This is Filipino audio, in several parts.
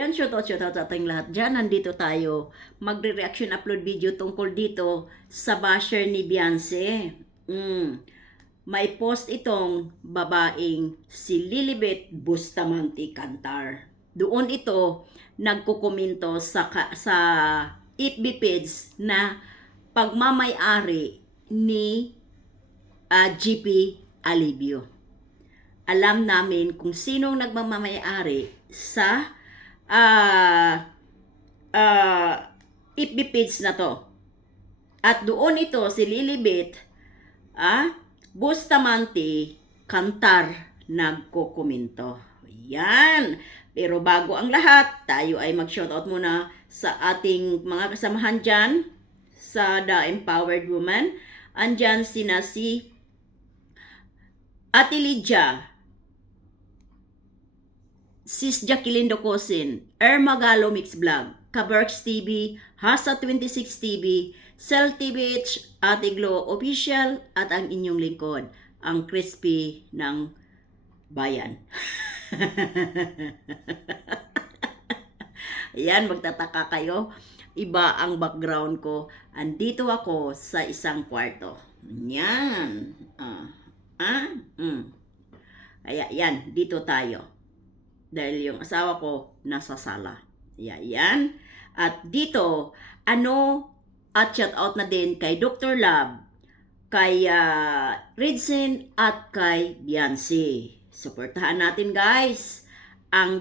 Yan, shoutout sa ating lahat dyan. Nandito tayo. Magre-reaction upload video tungkol dito sa basher ni Beyonce. May post itong babaeng si Lilibet Bustamante Cantar. Doon ito nagkukomento sa FB page na pagmamay-ari ni GP Alibio. Alam namin kung sinong nagmamay-ari sa FB page na to. At doon ito si Lilibet Bustamante Cantar nagkokomento. Yan. Pero bago ang lahat, tayo ay mag-shoutout muna sa ating mga kasamahan dyan sa The Empowered Woman. Andyan si Ate Lydia, Sis Jacqueline Docosin, Ermagalo Mix Vlog, Kaberks TV, Hasa 26 TV, Cell TVH, Ate Glo Official, at ang inyong lingkod, ang Crispy ng Bayan. Ayan, magtataka kayo. Iba ang background ko. Andito ako sa isang kwarto. Yan. Kaya yan, dito tayo. Dahil yung asawa ko nasa sala. Yan. At dito, at shout out na din kay Dr. Love, kay Ridsin at kay Beyonce. Suportahan natin guys ang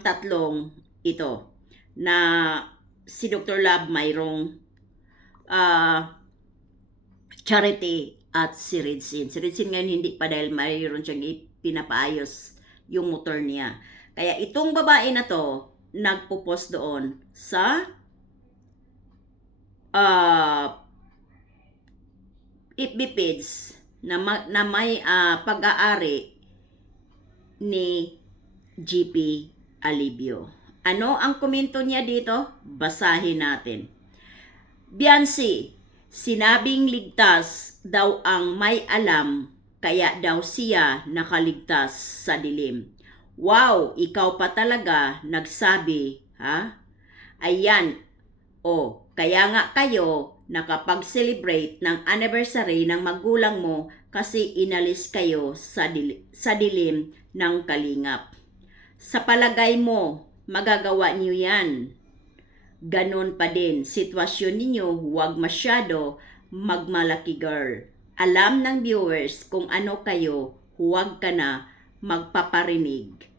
tatlong ito na si Dr. Love mayroong charity at si Ridsin. Si Ridsin ngayon hindi pa dahil mayroon siyang pinapaayos yung motor niya. Kaya itong babae na to nagpo-post doon sa FB page na may pag-aari ni GP Alibio. Ano ang komento niya dito? Basahin natin. Beyonce, sinabing ligtas daw ang may alam, kaya daw siya nakaligtas sa dilim. Wow, ikaw pa talaga nagsabi, ha? Ayan, kaya nga kayo nakapag-celebrate ng anniversary ng magulang mo kasi inalis kayo sa dilim ng kalingap. Sa palagay mo, magagawa niyo yan. Ganon pa din, sitwasyon ninyo, huwag masyado magmalaki girl. Alam ng viewers kung ano kayo, huwag ka na magpaparinig.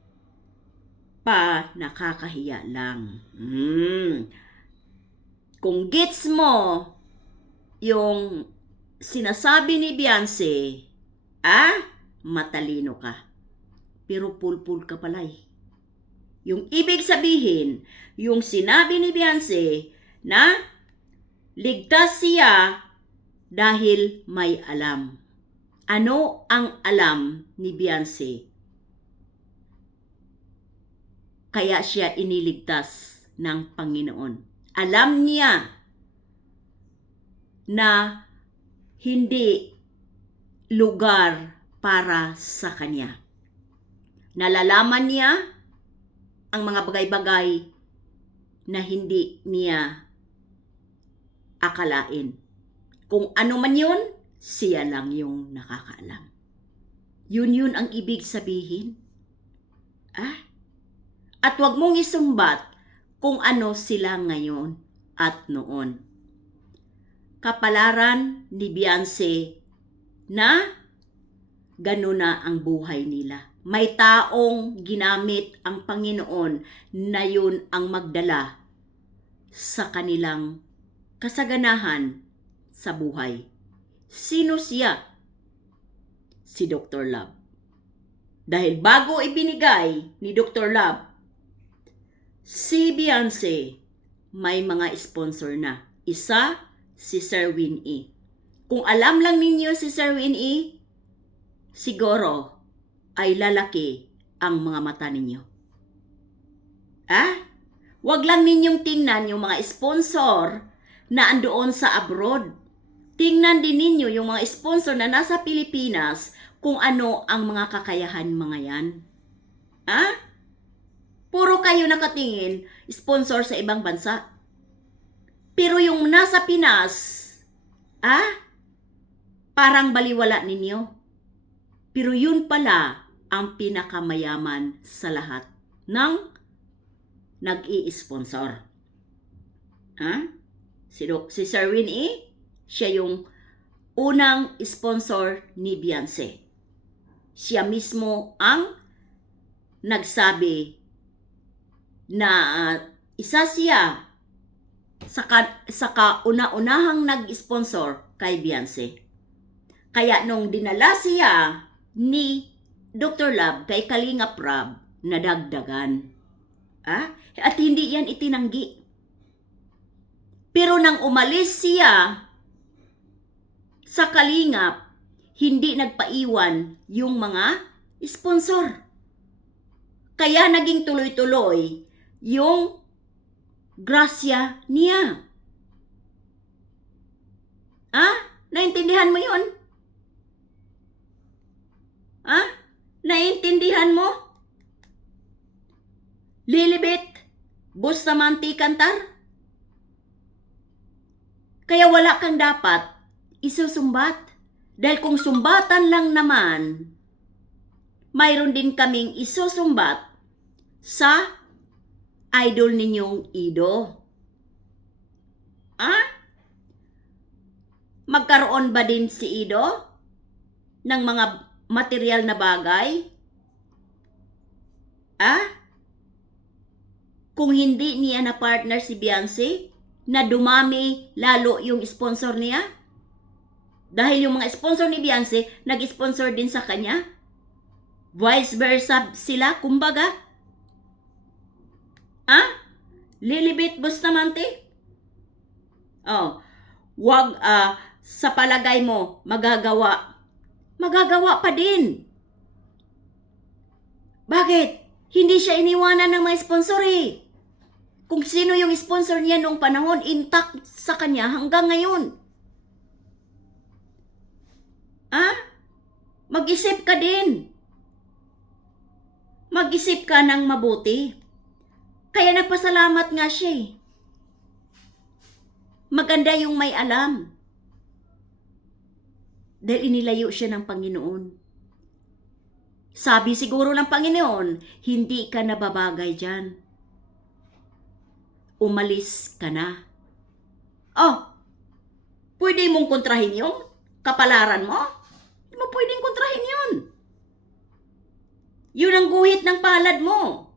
Nakakahiya lang. Kung gets mo yung sinasabi ni Beyonce, matalino ka. Pero pulpul ka pala eh. Yung ibig sabihin, yung sinabi ni Beyonce na ligtas siya dahil may alam. Ano ang alam ni Beyonce? Kaya siya iniligtas ng Panginoon. Alam niya na hindi lugar para sa kanya. Nalalaman niya ang mga bagay-bagay na hindi niya akalain. Kung ano man yun, siya lang yung nakakaalam. Yun ang ibig sabihin. At wag mong isumbat kung ano sila ngayon at noon. Kapalaran ni Beyonce na gano'n na ang buhay nila. May taong ginamit ang Panginoon na yun ang magdala sa kanilang kasaganahan sa buhay. Sino siya? Si Dr. Love. Dahil bago ibinigay ni Dr. Love si Beyonce, may mga sponsor na. Isa, si Sir Winnie. Kung alam lang ninyo si Sir Winnie, siguro ay lalaki ang mga mata ninyo. Huwag lang ninyong tingnan yung mga sponsor na andoon sa abroad. Tingnan din ninyo yung mga sponsor na nasa Pilipinas kung ano ang mga kakayahan mga yan. kayo nakatingin, sponsor sa ibang bansa. Pero yung nasa Pinas, parang baliwala ninyo. Pero yun pala ang pinakamayaman sa lahat ng nag-i-sponsor. Si Sir Winnie, siya yung unang sponsor ni Beyonce. Siya mismo ang nagsabi na isa siya sa kauna-unahang nag-sponsor kay Beyonce. Kaya nung dinala siya ni Dr. Love kay Kalinga Prab, nadagdagan. At hindi yan itinanggi. Pero nang umalis siya sa Kalingap, hindi nagpaiwan yung mga sponsor. Kaya naging tuloy-tuloy yung grasya niya. Naintindihan mo yun? Naintindihan mo? Lilibet, Bustamante Kantar? Kaya wala kang dapat isusumbat. Dahil kung sumbatan lang naman, mayroon din kaming isusumbat sa idol ninyong Ido. Magkaroon ba din si Ido ng mga material na bagay? Kung hindi niya na partner si Beyonce, na dumami lalo yung sponsor niya? Dahil yung mga sponsor ni Beyonce, nag-sponsor din sa kanya? Vice versa sila, kumbaga? Lilibet Bustamante? Wag sa palagay mo magagawa. Magagawa pa din. Bakit? Hindi siya iniwanan ng mga sponsor eh. Kung sino yung sponsor niya noong panahon, intact sa kanya hanggang ngayon. Mag-isip ka din. Mag-isip ka ng mabuti. Kaya nagpasalamat nga siya eh. Maganda yung may alam. Dahil inilayo siya ng Panginoon. Sabi siguro ng Panginoon, hindi ka nababagay dyan. Umalis ka na. Pwede mong kontrahin yung kapalaran mo? Hindi mo pwedeng kontrahin yun. Yun ang guhit ng palad mo.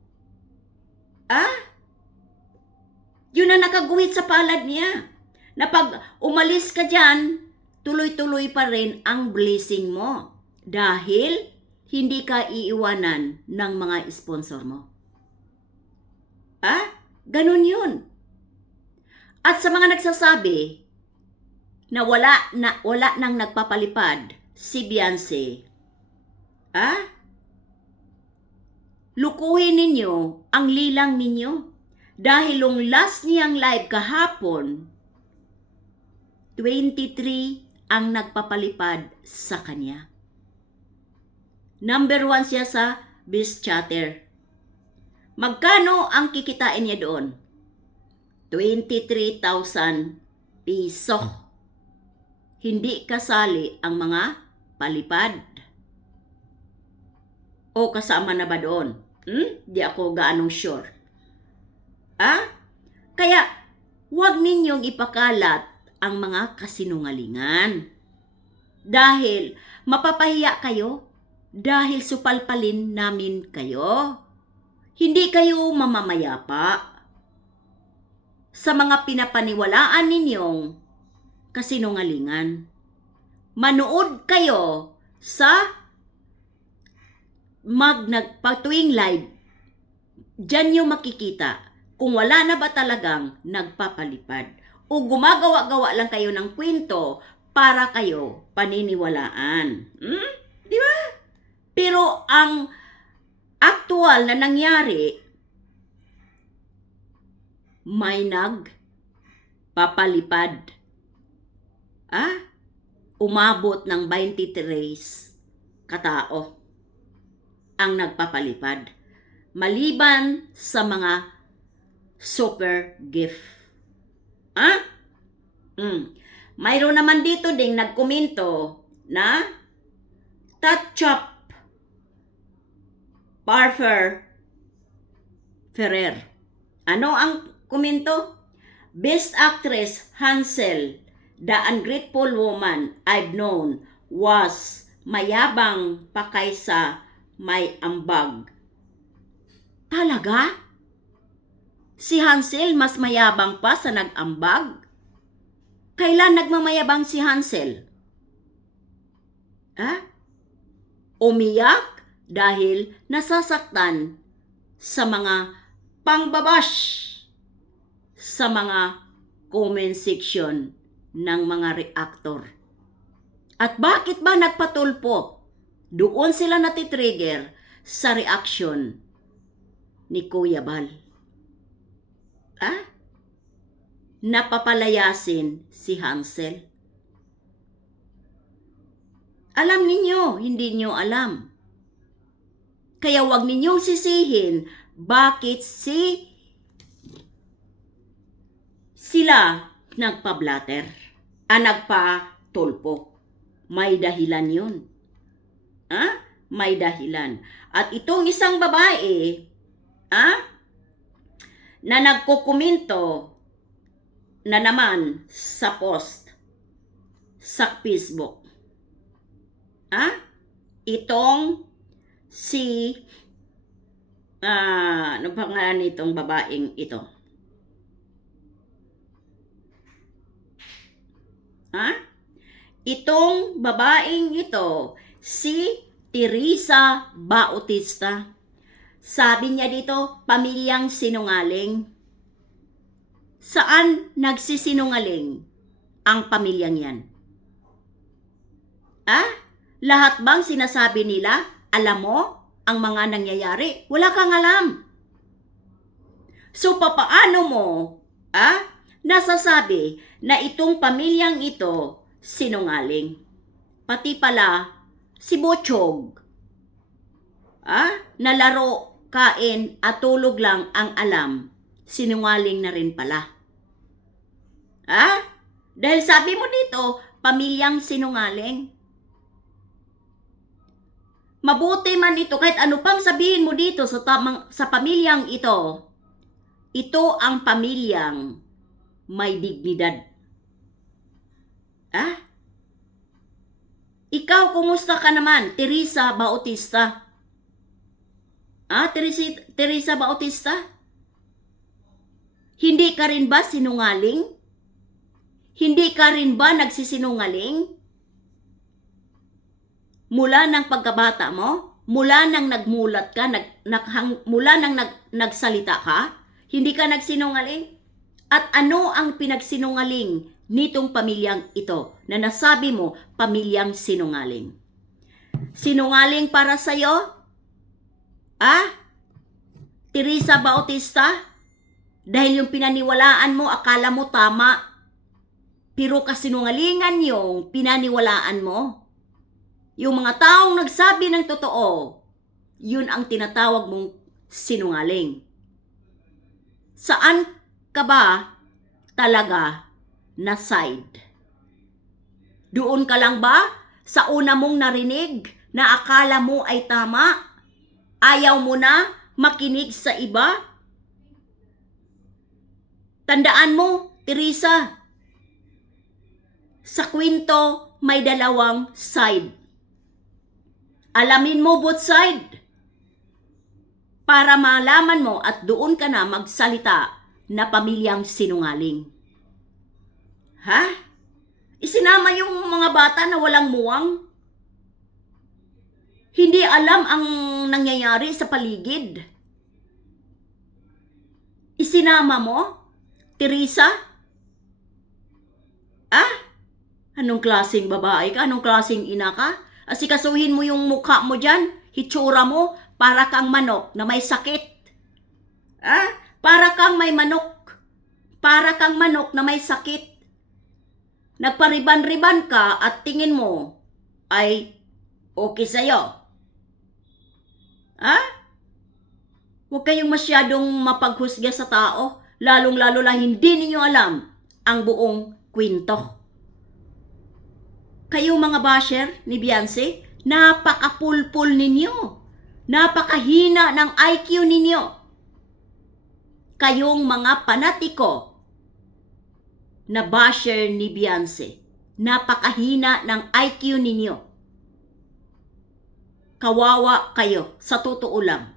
Yun ang nakaguhit sa palad niya. Na pag umalis ka dyan, tuloy-tuloy pa rin ang blessing mo. Dahil hindi ka iiwanan ng mga sponsor mo. Ganun yun. At sa mga nagsasabi na wala nang nagpapalipad si Beyonce, lukuhin ninyo ang lilang ninyo. Dahil yung last niyang live kahapon, 23 ang nagpapalipad sa kanya. Number 1 siya sa Biz Chatter. Magkano ang kikitain niya doon? 23,000 piso. Hindi kasali ang mga palipad. O kasama na ba doon? Di ako gaanong sure. Kaya, huwag ninyong ipakalat ang mga kasinungalingan. Dahil mapapahiya kayo. Dahil supalpalin namin kayo. Hindi kayo mamamayapa sa mga pinapaniwalaan ninyong kasinungalingan. Manood kayo sa nagpatuwing live. Diyan nyo makikita kung wala na ba talagang nagpapalipad o gumagawa-gawa lang kayo ng kwento para kayo paniniwalaan. Di ba? Pero ang actual na nangyari, may nagpapalipad. Umabot ng 23 katao ang nagpapalipad. maliban sa mga super gift. Mayroon naman dito ding nagkomento na Tatchap Parfer Ferrer. Ano ang komento? Best Actress Hansel, the ungrateful woman I've known, was mayabang pa kaysa may ambag. Talaga? Si Hansel mas mayabang pa sa nag-ambag? Kailan nagmamayabang si Hansel? Umiyak dahil nasasaktan sa mga pangbabash sa mga comment section ng mga reactor. At bakit ba nagpatulpo? Doon sila natitrigger sa reaction ni Kuya Bal. Napapalayasin si Hansel. Alam ninyo, hindi nyo alam. Kaya wag ninyong sisihin bakit sila nagpa-blatter, nagpa-tulpo. May dahilan yun. May dahilan. At itong isang babae, na nagkukomento na naman sa post sa Facebook. Itong si ano pangalan nitong babaeng ito? Itong babaeng ito, si Teresa Bautista. Sabi niya dito, pamilyang sinungaling. Saan nagsisinungaling ang pamilyang yan? Lahat bang sinasabi nila, alam mo ang mga nangyayari? Wala kang alam. So, papaano mo nasasabi na itong pamilyang ito sinungaling? Pati pala si Bochog, na laro, kain at tulog lang ang alam, sinungaling na rin pala. Dahil sabi mo dito, pamilyang sinungaling. Mabuti man ito, kahit ano pang sabihin mo dito sa pamilyang ito ang pamilyang may dignidad. Ikaw, kumusta ka naman, Teresa Bautista? Teresa Bautista? Hindi ka rin ba sinungaling? Hindi ka rin ba nagsisinungaling? Mula ng pagkabata mo, mula nang nagmulat ka, mula nang nagsalita ka, hindi ka nagsinungaling? At ano ang pinagsinungaling nitong pamilyang ito na nasabi mo pamilyang sinungaling? Sinungaling para sa'yo? Teresa Bautista? Dahil yung pinaniwalaan mo, akala mo tama, pero kasinungalingan yung pinaniwalaan mo. Yung mga taong nagsabi ng totoo, yun ang tinatawag mong sinungaling. Saan ka ba talaga na side? Doon ka lang ba sa una mong narinig na akala mo ay tama? Ayaw mo na makinig sa iba? Tandaan mo, Teresa, sa kwento may dalawang side. Alamin mo both side para malaman mo at doon ka na magsalita na pamilyang sinungaling. Isinama yung mga bata na walang muwang. Hindi alam ang nangyayari sa paligid. Isinama mo, Teresa? Anong klaseng babae ka? Anong klaseng ina ka? Asikasuhin mo yung mukha mo dyan, hitsura mo, para kang manok na may sakit. Para kang may manok. Para kang manok na may sakit. Nagpariban-riban ka at tingin mo ay okay sa'yo. Huwag kayong masyadong mapaghusga sa tao, lalong-lalo na hindi ninyo alam ang buong kwento. Kayong mga basher ni Beyonce, napakapulpul ninyo. Napakahina ng IQ ninyo. Kayong mga panatiko na basher ni Beyonce, napakahina ng IQ ninyo. Kawawa kayo, sa totoo lang.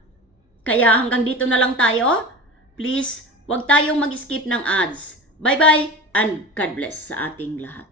Kaya hanggang dito na lang tayo. Please, huwag tayong mag-skip ng ads. Bye-bye and God bless sa ating lahat.